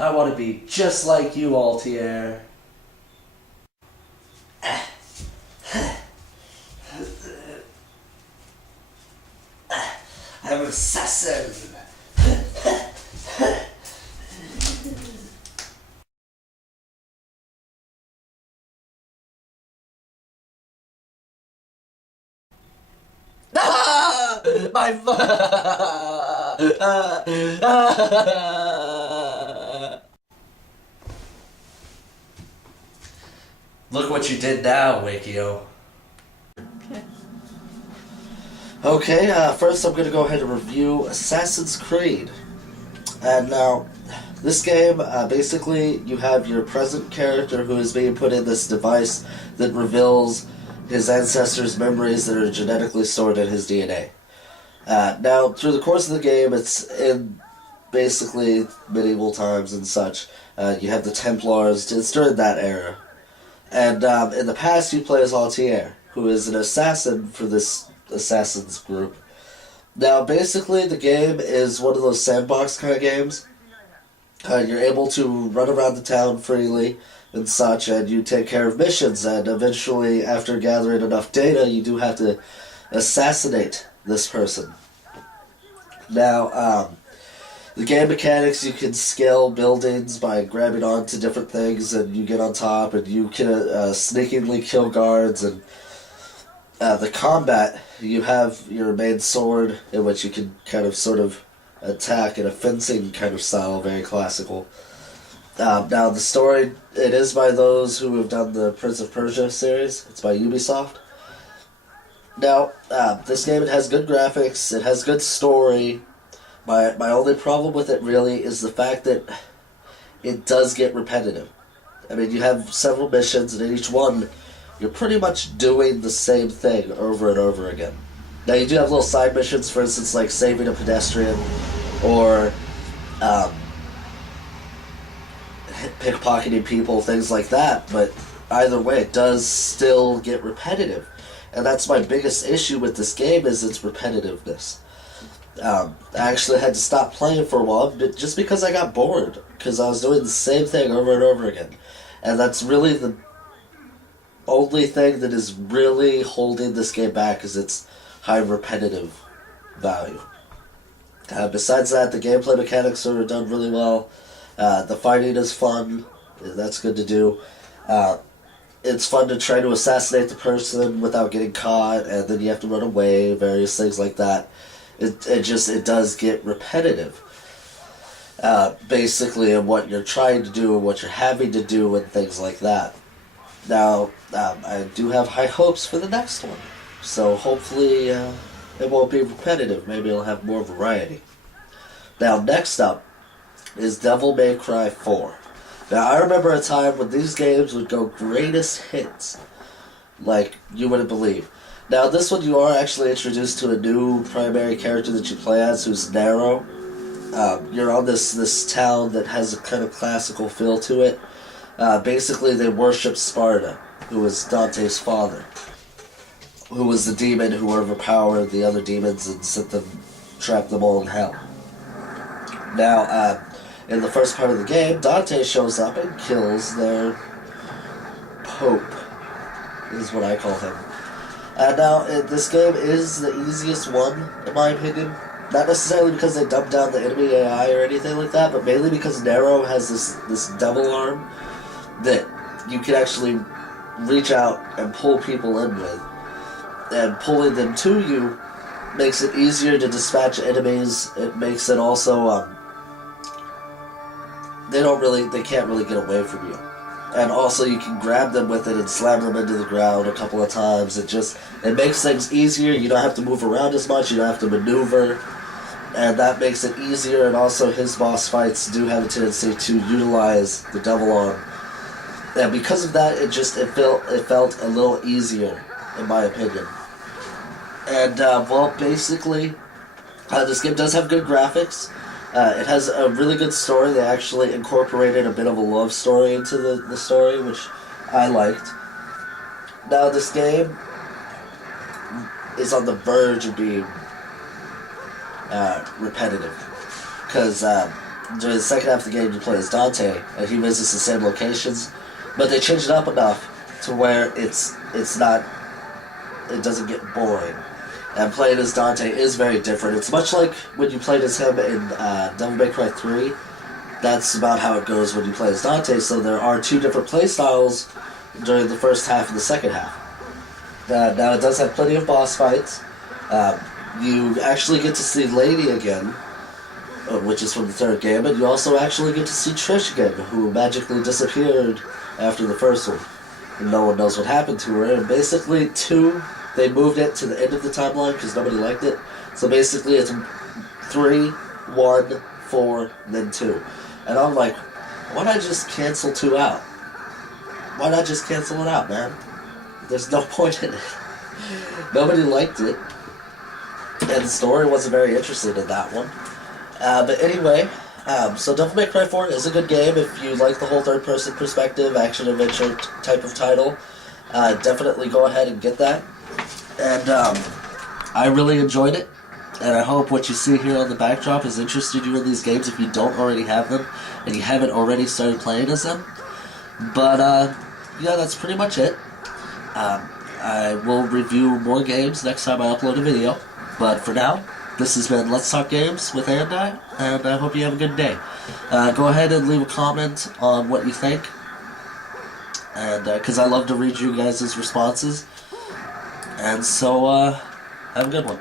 I want to be just like you, Altier. I'm an assassin. My Look what you did now, Wakio. Okay, first I'm going to go ahead and review Assassin's Creed. And now, this game, basically, you have your present character who is being put in this device that reveals his ancestors' memories that are genetically stored in his DNA. Now, through the course of the game, it's in basically medieval times and such. You have the Templars, it's during that era. And in the past, you play as Altier, who is an assassin for this assassin's group. Now, basically, the game is one of those sandbox kind of games. You're able to run around the town freely and such, and you take care of missions, and eventually, after gathering enough data, you do have to assassinate this person. Now, the game mechanics, you can scale buildings by grabbing onto different things, and you get on top, and you can sneakingly kill guards, and the combat, you have your main sword, in which you can kind of sort of attack in a fencing kind of style, very classical. Now, the story, it is by those who have done the Prince of Persia series. It's by Ubisoft. Now, this game, it has good graphics, it has good story. My only problem with it, really, is the fact that it does get repetitive. I mean, you have several missions, and in each one, you're pretty much doing the same thing over and over again. Now, you do have little side missions, for instance, like saving a pedestrian, or pickpocketing people, things like that, but either way, it does still get repetitive. And that's my biggest issue with this game, is its repetitiveness. I actually had to stop playing for a while, just because I got bored, because I was doing the same thing over and over again. And that's really the only thing that is really holding this game back, is its high repetitive value. Besides that, the gameplay mechanics are done really well. The fighting is fun. That's good to do. It's fun to try to assassinate the person without getting caught, and then you have to run away, various things like that. It does get repetitive. Basically, in what you're trying to do and what you're having to do and things like that. Now, I do have high hopes for the next one. So hopefully it won't be repetitive. Maybe it'll have more variety. Now, next up is Devil May Cry 4. Now, I remember a time when these games would go greatest hits, like you wouldn't believe. Now, this one, you are actually introduced to a new primary character that you play as, who's Nero. You're on this town that has a kind of classical feel to it. Basically, they worship Sparta, who was Dante's father, who was the demon who overpowered the other demons and trapped them all in hell. Now, in the first part of the game, Dante shows up and kills their Pope, is what I call him. Now, this game is the easiest one, in my opinion. Not necessarily because they dumbed down the enemy AI or anything like that, but mainly because Nero has this devil arm that you can actually reach out and pull people in with. And pulling them to you makes it easier to dispatch enemies. It makes it also, they can't really get away from you. And also you can grab them with it and slam them into the ground a couple of times. It makes things easier. You don't have to move around as much. You don't have to maneuver. And that makes it easier. And also his boss fights do have a tendency to utilize the devil arm. And because of that, it felt a little easier, in my opinion. And, basically, this game does have good graphics. It has a really good story. They actually incorporated a bit of a love story into the story, which I liked. Now, this game is on the verge of being repetitive. Because during the second half of the game, you play as Dante, and he visits the same locations, but they changed it up enough to where it doesn't get boring. And playing as Dante is very different. It's much like when you played as him in Devil May Cry 3. That's about how it goes when you play as Dante. So there are two different play styles during the first half and the second half. Now it does have plenty of boss fights. You actually get to see Lady again, which is from the third game, and you also actually get to see Trish again, who magically disappeared after the first one. And no one knows what happened to her. And basically, 2, they moved it to the end of the timeline because nobody liked it. So basically, it's 3, 1, 4, then 2. And I'm like, why not just cancel 2 out? Why not just cancel it out, man? There's no point in it. Nobody liked it. And the story wasn't very interested in that one. But anyway, so Devil May Cry 4 is a good game if you like the whole third-person perspective, action-adventure type of title. Definitely go ahead and get that. And I really enjoyed it. And I hope what you see here on the backdrop has interested you in these games if you don't already have them and you haven't already started playing as them. But, yeah, that's pretty much it. I will review more games next time I upload a video. But for now, this has been Let's Talk Games with Andai, and I hope you have a good day. Go ahead and leave a comment on what you think, and because I love to read you guys' responses. And so, have a good one.